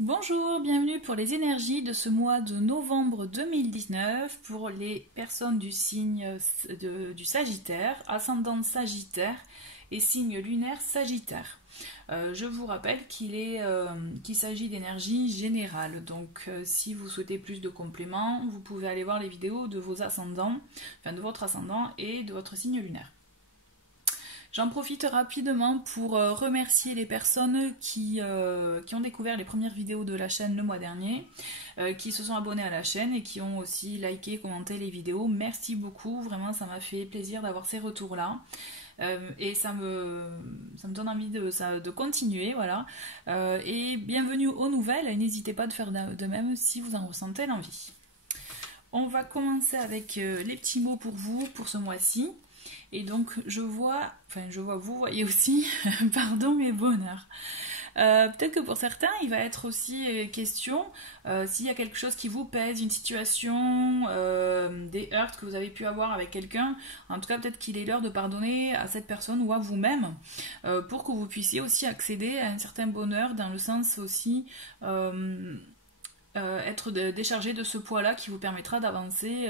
Bonjour, bienvenue pour les énergies de ce mois de novembre 2019 pour les personnes du signe du Sagittaire, ascendant Sagittaire et signe lunaire Sagittaire. Je vous rappelle qu'il s'agit d'énergie générale, donc si vous souhaitez plus de compléments, vous pouvez aller voir les vidéos de vos ascendants, enfin de votre ascendant et de votre signe lunaire. J'en profite rapidement pour remercier les personnes qui ont découvert les premières vidéos de la chaîne le mois dernier, qui se sont abonnées à la chaîne et qui ont aussi liké, commenté les vidéos. Merci beaucoup, vraiment ça m'a fait plaisir d'avoir ces retours-là. Et ça me donne envie de continuer, voilà. Et bienvenue aux nouvelles, et n'hésitez pas de faire de même si vous en ressentez l'envie. On va commencer avec les petits mots pour vous pour ce mois-ci. Et donc vous voyez aussi, pardon et bonheur. Peut-être que pour certains, il va être aussi question, s'il y a quelque chose qui vous pèse, une situation, des heurts que vous avez pu avoir avec quelqu'un, en tout cas peut-être qu'il est l'heure de pardonner à cette personne ou à vous-même, pour que vous puissiez aussi accéder à un certain bonheur, dans le sens aussi être déchargé de ce poids-là qui vous permettra d'avancer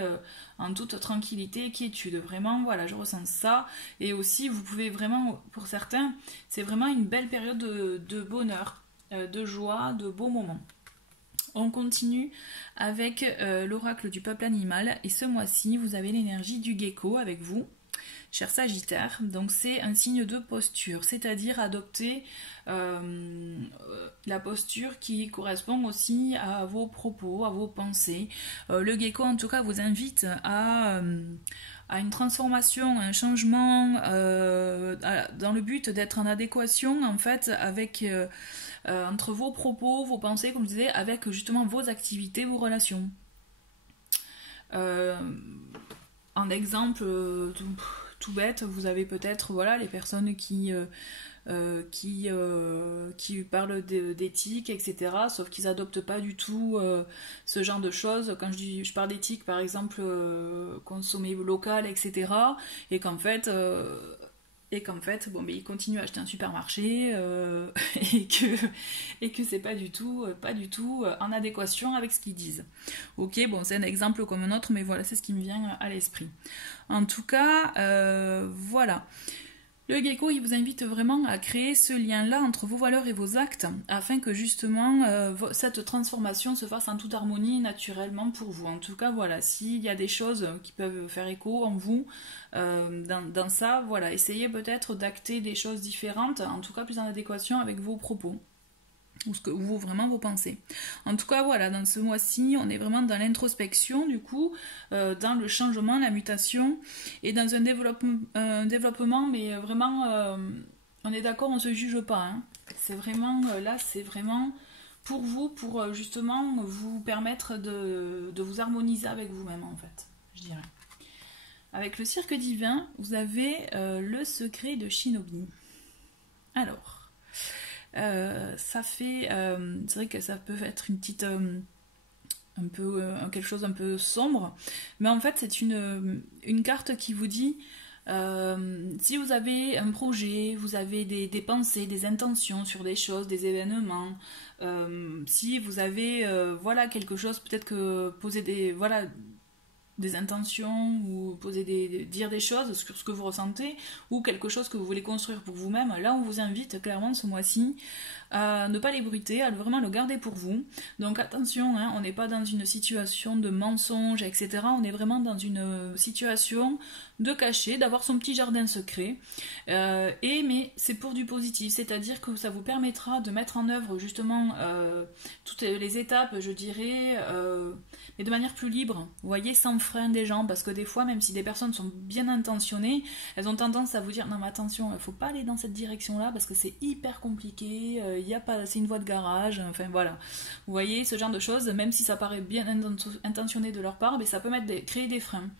en toute tranquillité et quiétude. Vraiment, voilà, je ressens ça. Et aussi, vous pouvez vraiment, pour certains, c'est vraiment une belle période de bonheur, de joie, de beaux moments. On continue avec l'oracle du peuple animal. Et ce mois-ci, vous avez l'énergie du gecko avec vous, cher Sagittaire. Donc c'est un signe de posture, c'est-à-dire adopter la posture qui correspond aussi à vos propos, à vos pensées. Le gecko en tout cas vous invite à une transformation, un changement dans le but d'être en adéquation en fait avec entre vos propos, vos pensées, comme je disais, avec justement vos activités, vos relations. En exemple tout bête, vous avez peut-être voilà, les personnes qui parlent d'éthique, etc. Sauf qu'ils n'adoptent pas du tout ce genre de choses. Quand je parle d'éthique, par exemple, consommer local, etc. Et qu'en fait, bon, mais ils continuent à acheter un supermarché et que c'est pas du tout en adéquation avec ce qu'ils disent. Ok, bon, c'est un exemple comme un autre, mais voilà, c'est ce qui me vient à l'esprit. En tout cas, voilà. Le gecko, il vous invite vraiment à créer ce lien-là entre vos valeurs et vos actes, afin que justement cette transformation se fasse en toute harmonie naturellement pour vous. En tout cas, voilà, s'il y a des choses qui peuvent faire écho en vous, dans ça, voilà, essayez peut-être d'acter des choses différentes, en tout cas plus en adéquation avec vos propos. Ou ce que vraiment vous pensez. En tout cas, voilà, dans ce mois-ci, on est vraiment dans l'introspection, du coup, dans le changement, la mutation, et dans un développement mais vraiment, on est d'accord, on ne se juge pas. Hein. C'est vraiment, là, c'est vraiment pour vous, pour justement vous permettre de vous harmoniser avec vous-même, en fait, je dirais. Avec le cirque divin, vous avez le secret de Shinobi. Alors, ça fait, c'est vrai que ça peut être une petite, quelque chose un peu sombre, mais en fait c'est une carte qui vous dit si vous avez un projet, vous avez des pensées, des intentions sur des choses, des événements, si vous avez voilà quelque chose, peut-être que poser des intentions ou dire des choses sur ce que vous ressentez ou quelque chose que vous voulez construire pour vous-même, là on vous invite clairement ce mois-ci à ne pas l'ébruiter, à vraiment le garder pour vous. Donc attention, hein, on n'est pas dans une situation de mensonge, etc. On est vraiment dans une situation de cacher, d'avoir son petit jardin secret. Mais c'est pour du positif, c'est-à-dire que ça vous permettra de mettre en œuvre justement toutes les étapes, je dirais, mais de manière plus libre, vous voyez, sans frein des gens, parce que des fois, même si des personnes sont bien intentionnées, elles ont tendance à vous dire non mais attention, il faut pas aller dans cette direction-là parce que c'est hyper compliqué, c'est une voie de garage, enfin voilà. Vous voyez, ce genre de choses, même si ça paraît bien intentionné de leur part, mais ça peut créer des freins.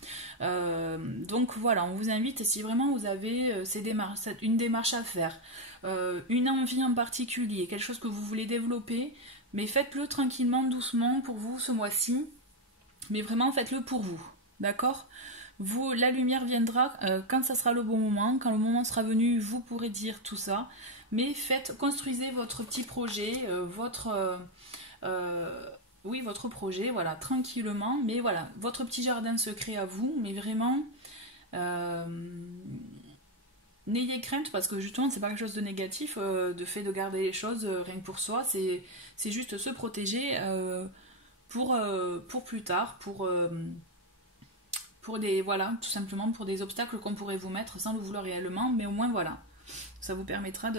Donc voilà, on vous invite, si vraiment vous avez une démarche à faire, une envie en particulier, quelque chose que vous voulez développer, mais faites-le tranquillement, doucement pour vous ce mois-ci, mais vraiment faites-le pour vous, d'accord ? La lumière viendra quand ça sera le bon moment, quand le moment sera venu, vous pourrez dire tout ça, mais construisez votre petit projet, oui, votre projet, voilà, tranquillement, mais voilà, votre petit jardin secret à vous, mais vraiment, n'ayez crainte parce que justement, c'est pas quelque chose de négatif, de fait de garder les choses rien que pour soi, c'est juste se protéger pour plus tard, pour des, voilà, tout simplement pour des obstacles qu'on pourrait vous mettre sans le vouloir réellement, mais au moins voilà, ça vous permettra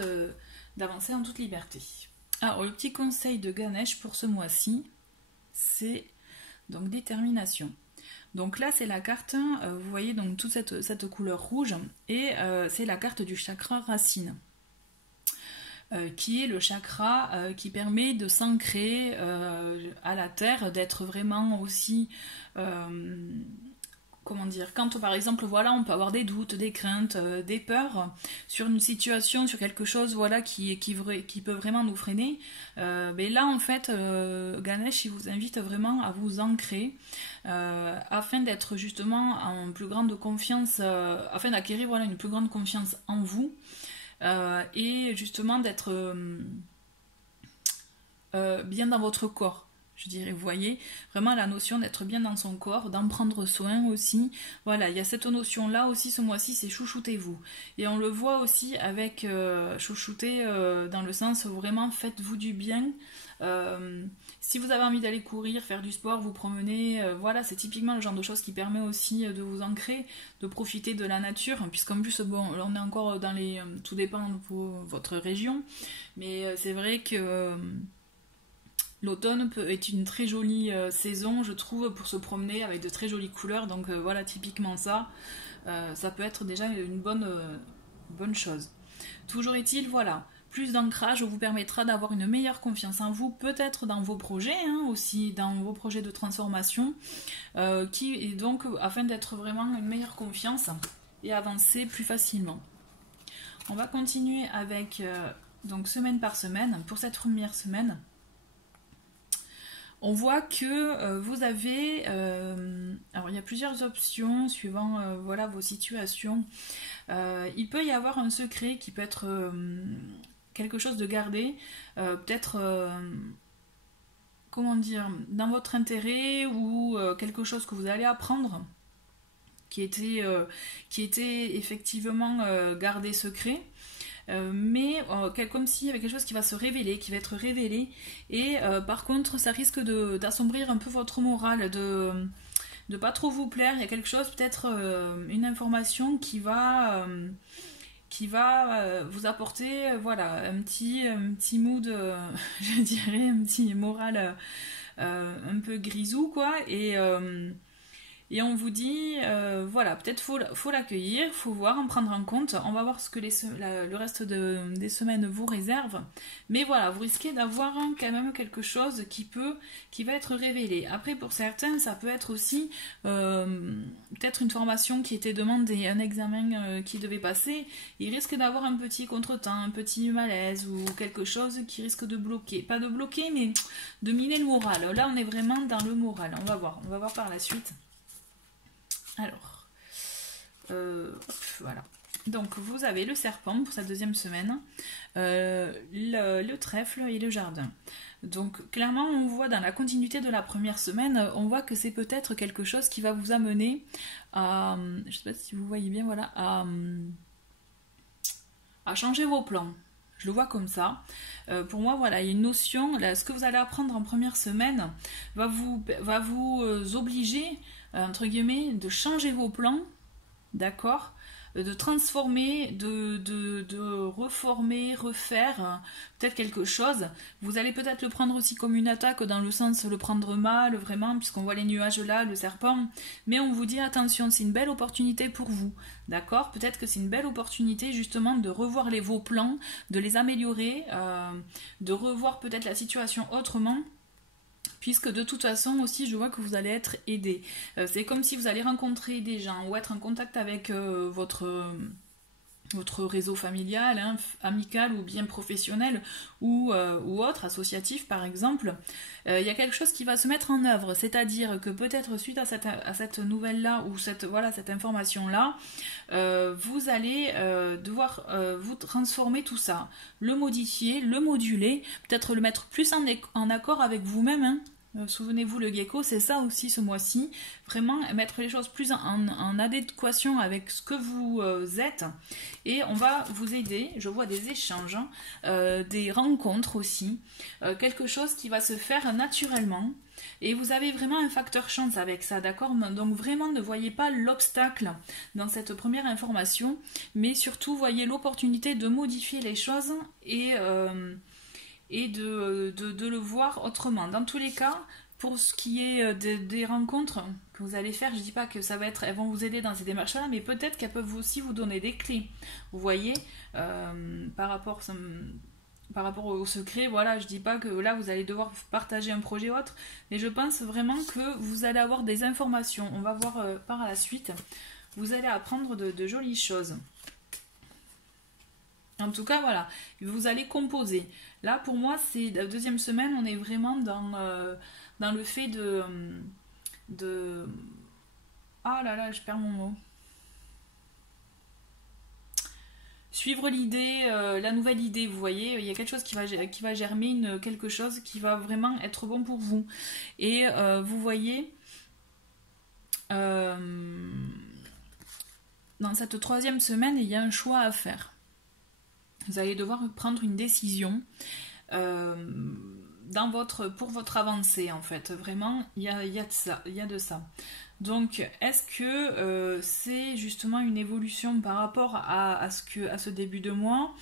d'avancer en toute liberté. Alors, le petit conseil de Ganesh pour ce mois-ci, c'est donc détermination. Donc là, c'est la carte, vous voyez donc toute cette couleur rouge, et c'est la carte du chakra racine, qui est le chakra qui permet de s'ancrer à la terre, d'être vraiment aussi... comment dire, quand par exemple voilà on peut avoir des doutes, des craintes, des peurs sur une situation, sur quelque chose voilà qui peut vraiment nous freiner, mais là en fait Ganesh il vous invite vraiment à vous ancrer afin d'être justement en plus grande confiance, afin d'acquérir voilà une plus grande confiance en vous et justement d'être bien dans votre corps. Je dirais, vous voyez, vraiment la notion d'être bien dans son corps, d'en prendre soin aussi. Voilà, il y a cette notion-là aussi, ce mois-ci, c'est chouchoutez-vous. Et on le voit aussi avec chouchouter dans le sens où vraiment faites-vous du bien. Si vous avez envie d'aller courir, faire du sport, vous promener, voilà, c'est typiquement le genre de choses qui permet aussi de vous ancrer, de profiter de la nature, puisqu'en plus, bon, on est encore dans les... tout dépend de votre région, mais c'est vrai que... l'automne est une très jolie saison, je trouve, pour se promener avec de très jolies couleurs. Donc voilà, typiquement ça, ça peut être déjà une bonne chose. Toujours est-il, voilà, plus d'ancrage vous permettra d'avoir une meilleure confiance en vous, peut-être dans vos projets, hein, aussi dans vos projets de transformation, et donc afin d'être vraiment une meilleure confiance et avancer plus facilement. On va continuer avec donc semaine par semaine. Pour cette première semaine, on voit que vous avez, alors il y a plusieurs options suivant voilà, vos situations. Il peut y avoir un secret qui peut être quelque chose de gardé, peut-être, comment dire, dans votre intérêt ou quelque chose que vous allez apprendre qui était effectivement gardé secret. Mais comme s'il y avait quelque chose qui va se révéler, qui va être révélé, et par contre ça risque d'assombrir un peu votre morale, de pas trop vous plaire. Il y a quelque chose, peut-être une information qui va vous apporter voilà, un petit mood, je dirais, un petit moral un peu grisou, quoi, et on vous dit, voilà, peut-être faut l'accueillir, faut voir, en prendre en compte. On va voir ce que le reste des semaines vous réserve. Mais voilà, vous risquez d'avoir quand même quelque chose qui va être révélé. Après, pour certains, ça peut être aussi peut-être une formation qui était demandée, un examen qui devait passer. Il risque d'avoir un petit contretemps, un petit malaise ou quelque chose qui risque de bloquer. Pas de bloquer, mais de miner le moral. Là, on est vraiment dans le moral. On va voir par la suite. Alors, voilà. Donc, vous avez le serpent pour cette deuxième semaine, le trèfle et le jardin. Donc, clairement, on voit dans la continuité de la première semaine, on voit que c'est peut-être quelque chose qui va vous amener à, je ne sais pas si vous voyez bien, voilà, à changer vos plans. Je le vois comme ça. Pour moi, voilà, il y a une notion, là, ce que vous allez apprendre en première semaine va vous obliger, entre guillemets, de changer vos plans, d'accord, de transformer, de reformer, refaire peut-être quelque chose. Vous allez peut-être le prendre aussi comme une attaque, dans le sens le prendre mal, vraiment, puisqu'on voit les nuages là, le serpent. Mais on vous dit attention, c'est une belle opportunité pour vous, d'accord? Peut-être que c'est une belle opportunité justement de revoir vos plans, de les améliorer, de revoir peut-être la situation autrement. Puisque de toute façon aussi je vois que vous allez être aidé. C'est comme si vous allez rencontrer des gens ou être en contact avec votre votre réseau familial, hein, amical ou bien professionnel ou autre, associatif par exemple, il y a quelque chose qui va se mettre en œuvre, c'est-à-dire que peut-être suite à cette nouvelle-là ou cette information-là, vous allez devoir vous transformer tout ça, le modifier, le moduler, peut-être le mettre plus en accord avec vous-même, hein. Souvenez-vous, le gecko, c'est ça aussi ce mois-ci. Vraiment mettre les choses plus en adéquation avec ce que vous êtes. Et on va vous aider. Je vois des échanges, des rencontres aussi. Quelque chose qui va se faire naturellement. Et vous avez vraiment un facteur chance avec ça, d'accord? Donc vraiment ne voyez pas l'obstacle dans cette première information, mais surtout voyez l'opportunité de modifier les choses et de le voir autrement. Dans tous les cas, pour ce qui est des rencontres que vous allez faire, je ne dis pas que ça va être, elles vont vous aider dans ces démarches-là, mais peut-être qu'elles peuvent aussi vous donner des clés. Vous voyez, par rapport au secret, voilà, je dis pas que là vous allez devoir partager un projet ou autre, mais je pense vraiment que vous allez avoir des informations. On va voir par la suite. Vous allez apprendre de jolies choses. En tout cas, voilà, vous allez composer. Là, pour moi, c'est la deuxième semaine, on est vraiment dans le fait de... Ah là là, je perds mon mot. Suivre l'idée, la nouvelle idée, vous voyez, il y a quelque chose qui va germer, quelque chose qui va vraiment être bon pour vous. Et vous voyez, dans cette troisième semaine, il y a un choix à faire. Vous allez devoir prendre une décision pour votre avancée, en fait. Vraiment, il y a de ça. Donc, est-ce que c'est justement une évolution par rapport à ce début de mois?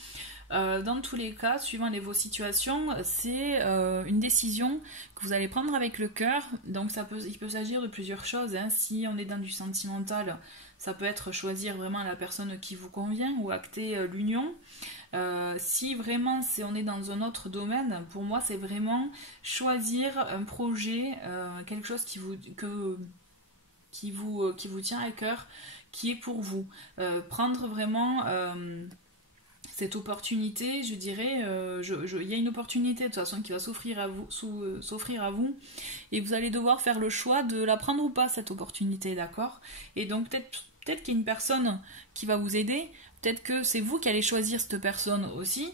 Dans tous les cas, suivant vos situations, c'est une décision que vous allez prendre avec le cœur. Donc il peut s'agir de plusieurs choses, hein. Si on est dans du sentimental, ça peut être choisir vraiment la personne qui vous convient ou acter l'union. Si vraiment on est dans un autre domaine, pour moi c'est vraiment choisir un projet, quelque chose qui vous tient à cœur, qui est pour vous. Prendre vraiment cette opportunité, je dirais, il y a une opportunité de toute façon qui va s'offrir à vous, et vous allez devoir faire le choix de la prendre ou pas, cette opportunité, d'accord? Et donc peut-être qu'il y a une personne qui va vous aider, peut-être que c'est vous qui allez choisir cette personne aussi,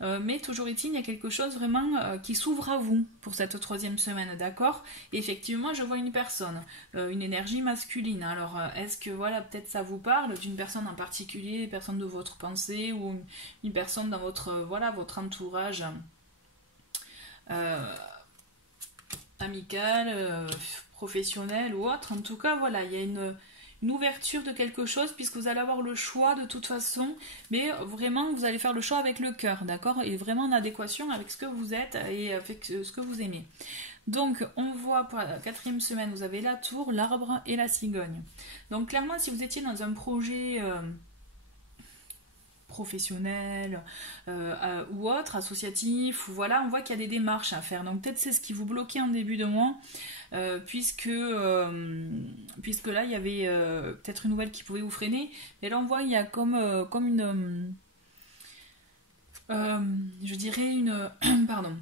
mais toujours est-il, il y a quelque chose vraiment qui s'ouvre à vous pour cette troisième semaine, d'accord? Et effectivement, je vois une personne, une énergie masculine. Alors, est-ce que, voilà, peut-être ça vous parle d'une personne en particulier, une personne de votre pensée, ou une personne dans votre entourage amical, professionnel ou autre? En tout cas, voilà, il y a une ouverture de quelque chose, puisque vous allez avoir le choix de toute façon, mais vraiment vous allez faire le choix avec le cœur, d'accord? Et vraiment en adéquation avec ce que vous êtes et avec ce que vous aimez. Donc on voit pour la quatrième semaine, vous avez la tour, l'arbre et la cigogne. Donc clairement, si vous étiez dans un projet professionnel ou autre, associatif, ou voilà, on voit qu'il y a des démarches à faire. Donc peut-être c'est ce qui vous bloquait en début de mois, puisque là il y avait peut-être une nouvelle qui pouvait vous freiner, mais là on voit il y a comme une je dirais pardon,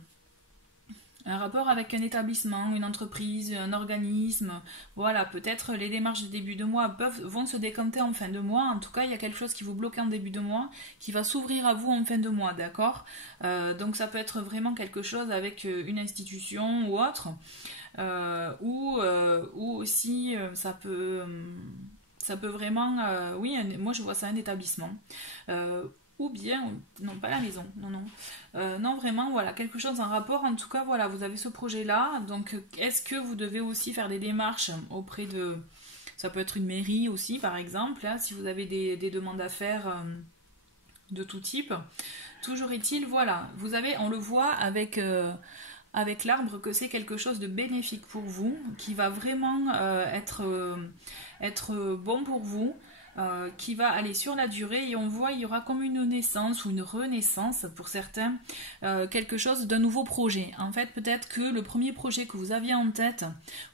un rapport avec un établissement, une entreprise, un organisme. Voilà, peut-être les démarches de début de mois vont se décanter en fin de mois. En tout cas, il y a quelque chose qui vous bloque en début de mois, qui va s'ouvrir à vous en fin de mois, d'accord? Donc ça peut être vraiment quelque chose avec une institution ou autre, ou aussi ça peut vraiment, oui, moi je vois ça un établissement. Ou bien, non, pas la maison, non, vraiment, voilà, quelque chose en rapport, en tout cas, voilà, vous avez ce projet-là, donc est-ce que vous devez aussi faire des démarches auprès ça peut être une mairie aussi, par exemple, hein, si vous avez des demandes à faire de tout type, toujours est-il, voilà, on le voit avec l'arbre, que c'est quelque chose de bénéfique pour vous, qui va vraiment être bon pour vous. qui va aller sur la durée et on voit il y aura comme une naissance ou une renaissance pour certains, quelque chose d'un nouveau projet. En fait, peut-être que le premier projet que vous aviez en tête,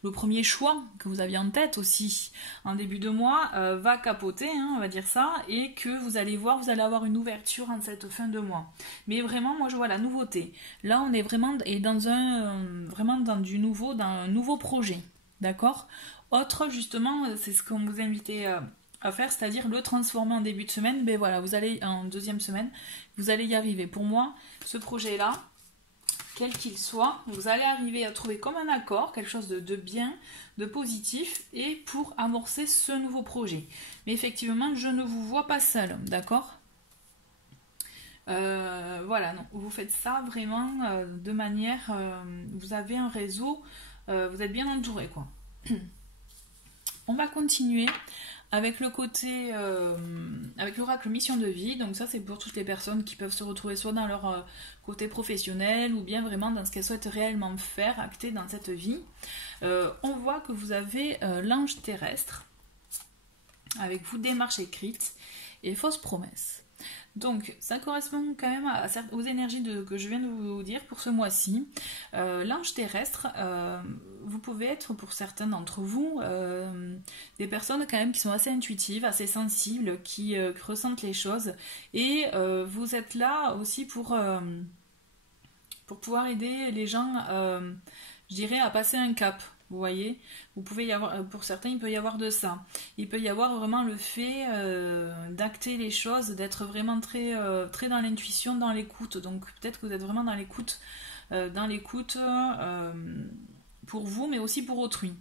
le premier choix que vous aviez en tête aussi en début de mois va capoter, hein, on va dire ça, et que vous allez voir, vous allez avoir une ouverture en cette fin de mois. Mais vraiment, moi je vois la nouveauté. Là, on est vraiment vraiment dans du nouveau, dans un nouveau projet, d'accord? Autre, justement, c'est ce qu'on vous invitait à faire, c'est-à-dire le transformer en début de semaine. Ben voilà, vous allez en deuxième semaine, vous allez y arriver. Pour moi, ce projet-là, quel qu'il soit, vous allez arriver à trouver comme un accord, quelque chose de bien, de positif, et pour amorcer ce nouveau projet. Mais effectivement, je ne vous vois pas seul, d'accord? Voilà, non, vous faites ça vraiment de manière, vous avez un réseau, vous êtes bien entouré, quoi. On va continuer avec le côté, avec l'oracle mission de vie. Donc ça, c'est pour toutes les personnes qui peuvent se retrouver soit dans leur côté professionnel ou bien vraiment dans ce qu'elles souhaitent réellement faire, acter dans cette vie. On voit que vous avez l'ange terrestre avec vous, démarche écrite et fausse promesse. Donc, ça correspond quand même aux énergies que je viens de vous dire pour ce mois-ci. L'ange terrestre, vous pouvez être, pour certains d'entre vous, des personnes quand même qui sont assez intuitives, assez sensibles, qui ressentent les choses. Et vous êtes là aussi pour pouvoir aider les gens, je dirais, à passer un cap. Vous voyez, vous pouvez y avoir, pour certains, il peut y avoir de ça. Il peut y avoir vraiment le fait d'acter les choses, d'être vraiment très, très dans l'intuition, dans l'écoute. Donc peut-être que vous êtes vraiment dans l'écoute, pour vous, mais aussi pour autrui.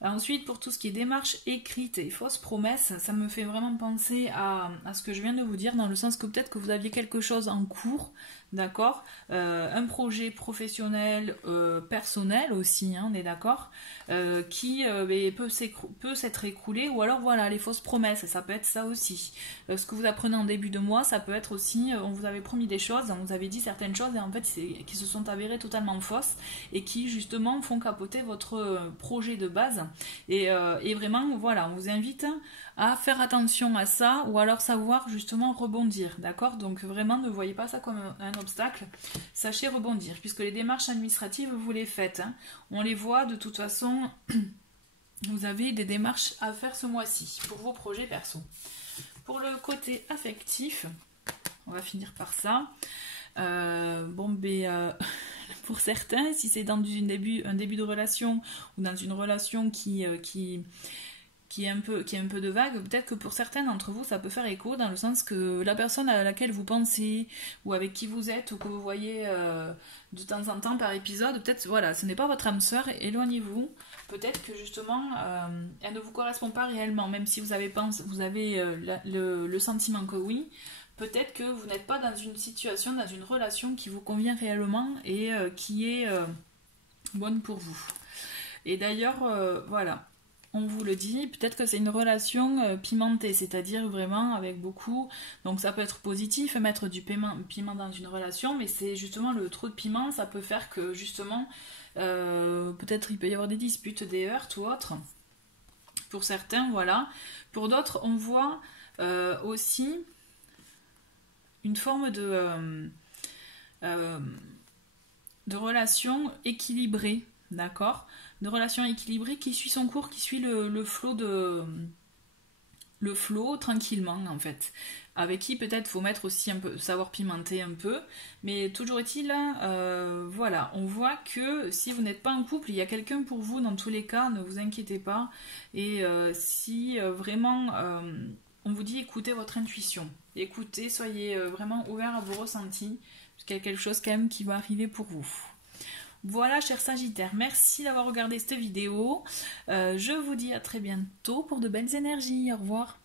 Ensuite, pour tout ce qui est démarche écrite et fausse promesse, ça me fait vraiment penser à ce que je viens de vous dire, dans le sens que peut-être que vous aviez quelque chose en cours, d'accord, un projet professionnel, personnel aussi, hein, on est d'accord, qui peut s'être écroulé, ou alors voilà, les fausses promesses, ça peut être ça aussi. Ce que vous apprenez en début de mois, ça peut être aussi, on vous avait promis des choses, on vous avait dit certaines choses, et en fait, qui se sont avérées totalement fausses, et qui justement font capoter votre projet de base. Et vraiment, voilà, on vous invite à faire attention à ça, ou alors savoir justement rebondir, d'accord? Donc vraiment, ne voyez pas ça comme un obstacle, sachez rebondir, puisque les démarches administratives, vous les faites, hein. On les voit de toute façon, vous avez des démarches à faire ce mois-ci, pour vos projets perso. Pour le côté affectif, on va finir par ça. Pour certains, si c'est dans un début de relation ou dans une relation qui est un peu de vague, peut-être que pour certains d'entre vous, ça peut faire écho dans le sens que la personne à laquelle vous pensez ou avec qui vous êtes ou que vous voyez de temps en temps par épisode, peut-être, voilà, ce n'est pas votre âme sœur, éloignez-vous. Peut-être que justement, elle ne vous correspond pas réellement, même si vous avez le sentiment que oui. Peut-être que vous n'êtes pas dans une situation, dans une relation qui vous convient réellement et qui est bonne pour vous. Et d'ailleurs, voilà, on vous le dit, peut-être que c'est une relation pimentée, c'est-à-dire vraiment avec beaucoup... Donc ça peut être positif, mettre du piment dans une relation, mais c'est justement le trop de piment, ça peut faire que justement, peut-être il peut y avoir des disputes, des heurts ou autres. Pour certains, voilà. Pour d'autres, on voit aussi... une forme de relation équilibrée, d'accord? De relation équilibrée qui suit son cours, qui suit le flot tranquillement, en fait. Avec qui peut-être faut mettre aussi un peu, savoir pimenter un peu, mais toujours est-il, voilà, on voit que si vous n'êtes pas en couple, il y a quelqu'un pour vous dans tous les cas, ne vous inquiétez pas, et si vraiment... on vous dit écoutez votre intuition, écoutez, soyez vraiment ouverts à vos ressentis, parce qu'il y a quelque chose quand même qui va arriver pour vous. Voilà, chers Sagittaires, merci d'avoir regardé cette vidéo. Je vous dis à très bientôt pour de belles énergies. Au revoir.